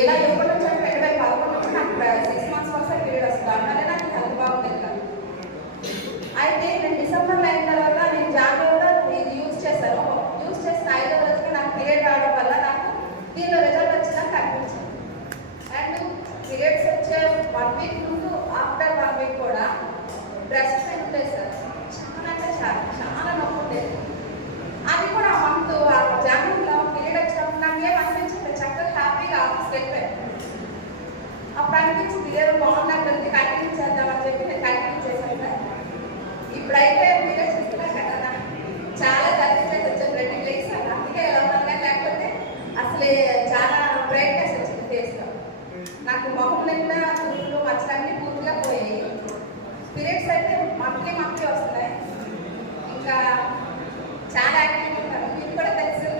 ఇలా ఎప్పటి నుంచి అంటే 2011 నుంచి నాకు 6 months ఒకసారి పీరియడ్ వస్తుంది. దానివల్ల నాకు హెల్త్ బాగుండేది కాదు. అయితే నేను డిసెంబర్లో అయిన తర్వాత నేను జాగ్రత్తగా ఇది యూజ్ చేశాను. యూజ్ చేసిన 5వ రోజుకి నాకు పీరియడ్ రావడం వల్ల నాకు దీనిలో రిజల్ట్ వచ్చినా కనిపించింది. అండ్ పీరియడ్స్ వచ్చే 1 week ముందు ఆఫ్టర్ 1 week కూడా బ్రెస్ట్ పెయిన్ ఉండేది సార్. చాలా అంటే చాలా నొప్పి ఉండేది. అది కూడా మంత్ జనవరిలో పీరియడ్ వచ్చినప్పుడు నాకు ఏమనిపించింది, చక్కగా హ్యాపీగా ఆఫీస్కి వెళ్ళిపోయాను. అప్పుడు అనిపించింది ఇదేదో బాగున్నట్టు కంటిన్యూ చేద్దామని చెప్పి నేను కంటిన్యూ చేశాను సార్. ఇప్పుడైతే మీరే చూస్తున్నారు కదా, చాలా కన్సిస్టెంట్ వచ్చాను, 2 days అని. అందుకే ఎలా ఉన్నాను, లేకపోతే అసలే చాలా బ్రైట్నెస్ వచ్చింది ఫేస్లో. నాకు మొహం నిండా చుట్టూ మచ్చలన్నీ పూర్తిగా పోయాయి. పీరియడ్స్ అయితే మంత్లీ వస్తున్నాయి. ఇంకా చాలా యాక్టివ్ ఉంటాను, మీకు కూడా తెలుసు.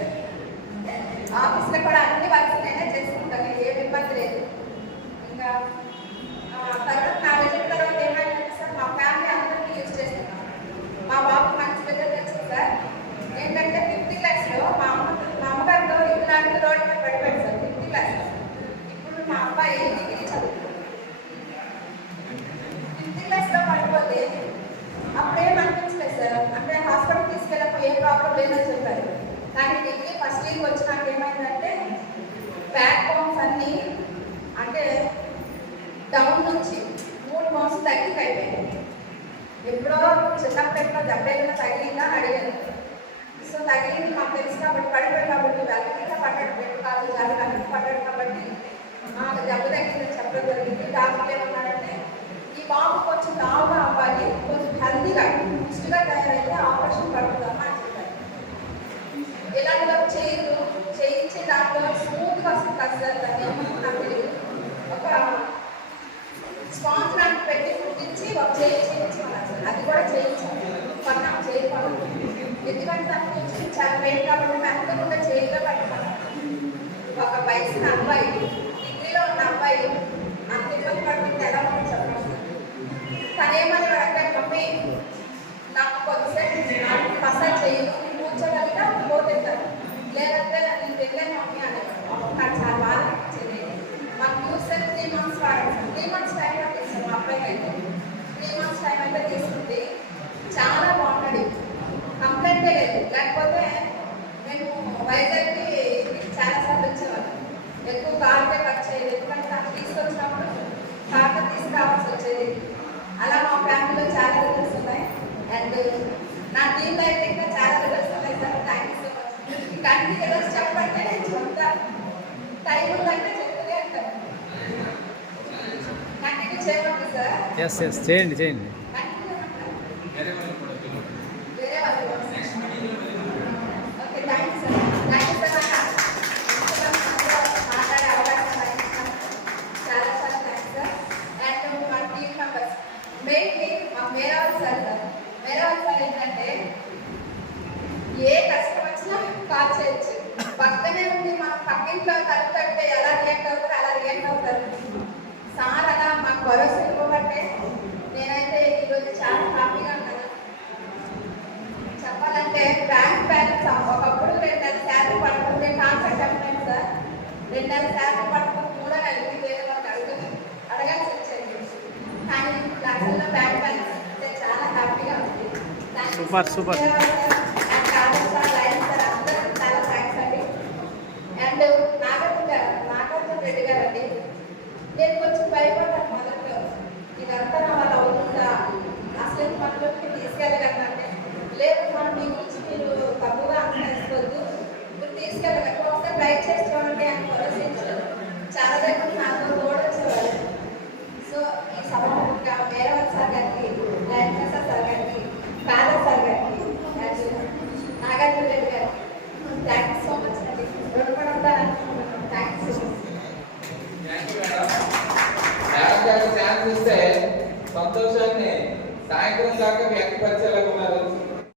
ఆఫీస్లో కూడా అన్ని వర్క్స్ నేనే చేసుకుంటాను, ఏమి ఇబ్బంది లేదు. ఇంకా తర్వాత నా రిజల్ట్ తర్వాత ఏమైందంటే సార్, మా ఫ్యామిలీ అందరికీ యూజ్ చేస్తున్నాను. మా బాబు మంచి రిజల్ట్ వచ్చింది సార్. ఏంటంటే 5th క్లాస్లో మా అమ్మగారితో ఇల్లు లాంటి రోడ్డు మీద పడిపోయాడు సార్ 5th క్లాస్లో. ఇప్పుడు మా అబ్బాయి డిగ్రీ చదువుతుంది. 5th క్లాస్లో పడిపోతే అప్పుడేమనిపించలేదు సార్. అంటే హాస్పిటల్ తీసుకెళ్ళినప్పుడు ఏ ప్రాబ్లం లేదని చెప్పారు. కానీ డిగ్రీ ఫస్ట్ ఇయర్కి వచ్చినాక ఏమైందంటే బ్యాక్ బోన్స్ అన్నీ అంటే డౌన్ నుంచి 3 bones తగ్గిపోయాయి. ఎప్పుడో చిన్నప్పుడు ఎప్పుడో దెబ్బ ఏదైనా తగిలిందా అని అడిగాను. సో తగిలింది మాకు తెలుసు కాబట్టి, పడిపోయి కాబట్టి వెళ్ళకుండా పడ్డాడు, 2 కాళ్ళు జారి అన్నీ పడ్డాడు కాబట్టి దెబ్బ తగ్గిందని చెప్పడం జరిగింది. డాక్టర్ ఏమన్నారంటే ఈ బాబు కొంచెం లావుగా అవ్వాలి, కొంచెం హెల్తీగా పుష్టిగా తయారైతే ఆపరేషన్ పడుతుందమ్మా అని చెప్పారు. ఇలాంటిలో చేయించి దాంట్లో స్మూత్గా వస్తుంది కసరని నాకు తెలియదు. ఒక స్పాంజ్ లాంటి పెట్టి కుట్టించి ఒక చేయించమన్నారు సార్. అది కూడా చేయించాను, పన్నాం చేయకూడదు. ఎందుకంటే దాని కొంచెం చాలా వెయిట్ కాబట్టి మెత్తకుండా చేయిలో పెట్టుకున్నాను. ఒక వయసున్న అబ్బాయి, డిగ్రీలో ఉన్న అబ్బాయి అంత ఇబ్బంది పడుతుంది ఎలా ఉంటుంది చెప్పండి. తనేమని అడగాలి, మమ్మీ నాకు కొద్దిసేపు మసాజ్ చేయను, కూర్చోగలిగా పోతాను, లేదంటే నేను తినలేను మమ్మీ అనేవాడు. నాకు చాలా బాధ అనిపించేది. మాకు యూస్ 3 months వాడాలి. 3 months టైం తీసుకుంది మా అబ్బాయికి అయితే. 3 months టైం అయితే తీసుకుంది. చాలా బాగుంటుంది, కంప్లైంటే లేదు. లేకపోతే మేము వైజాగ్కి చాలాసార్లు వచ్చేవాళ్ళం. ఎక్కువ కార్కే ఖర్చు అయ్యేది, ఎందుకంటే నాకు తీసుకొచ్చినప్పుడు కార్లో తీసుకురావాల్సి వచ్చేది. అలా మా ఫ్యామిలీలో చాలా రిజల్ట్స్ ఉన్నాయి. అండ్ నా టీంలో అయితే ఇంకా చాలా రిజల్ట్స్ ఉన్నాయి sir. Thank you so much. ఇంకా అన్ని రిజల్ట్స్ చెప్పంటే నేను చెప్తాను, టైం ఉందంటే చెప్తూనే అంటాను. కంటిన్యూ చేయమంటారు సార్. చేయండి. వేరే వాళ్ళు ఓకే, థ్యాంక్ యూ సార్. మాట్లాడే అవకాశం చాలా థ్యాంక్స్ సార్. అండ్ మా టీమ్ మెంబర్స్ మెయిన్లీ మా మేరావల్ సార్ ఏంటంటే ఏ కష్టం వచ్చినా కాల్ చేయొచ్చు, పక్కనే ఉండి మన పక్కింట్లో తలుపుతుంటే ఎలా రియాక్ట్ అవుతారు అలా రియాక్ట్ అవుతారు సార్. అలా మాకు భరోసా ఇవ్వబట్టే నేనైతే ఈరోజు చాలా హ్యాపీగా ఉన్నాను. చెప్పాలంటే బ్యాంక్ బ్యాలెన్స్ ఒకప్పుడు 2 నెలల శాలరీ పడుతుంటే కాన్సెప్ట్ అయిపోయింది సార్. 2 నెలల శాలరీ పడుతుంది 3వ నెలకి వేరే వాళ్ళకి అడగాల్సి వచ్చేది. కానీ లక్షల్లో బ్యాంక్ బ్యాలెన్స్ అంటే చాలా హ్యాపీగా ఉంది. సూపర్. చాలా థ్యాంక్స్ అండి. అండ్ నాగార్జున రెడ్డి గారు అండి, నేను కొంచెం భయపడ్డాను మొదట్లో, ఇదంతా నా వాళ్ళు అవుతుందా, అసలు మనలోకి తీసుకెళ్ళగలంటే లేదు, మనం మీ గురించి మీరు తప్పుగా అనుకోవద్దు, మీరు తీసుకెళ్ళగలరు, ఒకసారి ట్రై చేసి చూడండి అని భరోసించారు. చాలా దగ్గర నాతో ఓడొచ్చేవాళ్ళు. సో ఈ సభగా మేరవల్ సార్ గారికి, లయన్ ప్రసాద్ సార్ గారికి, ఫాదర్ సార్ గారికి, నాగార్జున రెడ్డి గారికి థ్యాంక్ యూ సో మచ్ అండి. Thank you so much. సంతోషాన్ని సాయంత్రం దాకా వ్యక్తపరిచేలాగా ఉన్నారు.